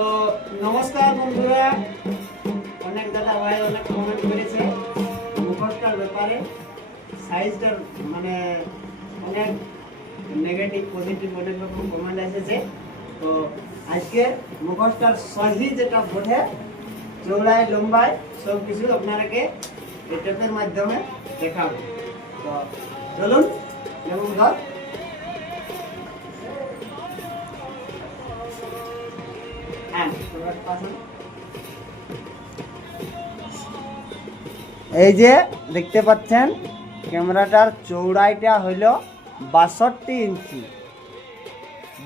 তো নমস্কার বন্ধুরা, অনেক দাদা ভাই অনেক কমেন্ট করেছে মুখোশটার ব্যাপারে। সাইজটার মানে অনেক নেগেটিভ পজিটিভ অনেক রকম কমেন্ট এসেছে। তো আজকে মুখোশটার সহি যেটা বোঝে চৌড়ায় লম্বায় সব কিছু আপনারাকে এই টেপের মাধ্যমে দেখাবো। তো চলুন এবং ধর এই যে দেখতে পাচ্ছেন ক্যামেরাটার চৌড়াইটা হইল 62 ইঞ্চি,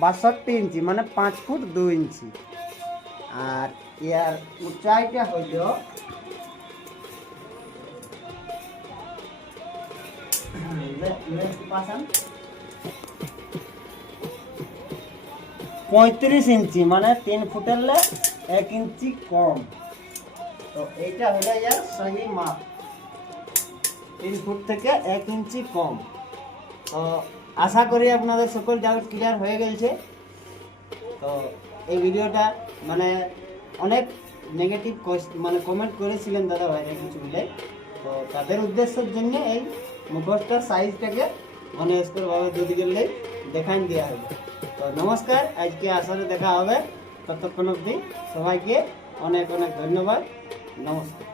62 ইঞ্চি মানে 5 ফুট 2 ইঞ্চি। আর ইয়ার উচ্চাইটা হইল 35 ইঞ্চি মানে 3 ফুটের 1 ইঞ্চি কম। তো এইটা হলো ইয়ার সহি মাপ, 3 ফুট থেকে 1 ইঞ্চি কম। তো আশা করি আপনাদের সকল ডাউট ক্লিয়ার হয়ে গেছে। তো এই ভিডিওটা মানে অনেক নেগেটিভ মানে কমেন্ট করেছিলেন দাদা ভাইরা কিছু বলে, তো তাদের উদ্দেশ্যের জন্য এই মুখোশটার সাইজটাকে মানে স্কোরভাবে দুদিকে দেখান দেওয়া হবে। তো নমস্কার, আজকে আসরে দেখা হবে, ততক্ষণ অবধি সবাইকে অনেক অনেক ধন্যবাদ, নমস্কার।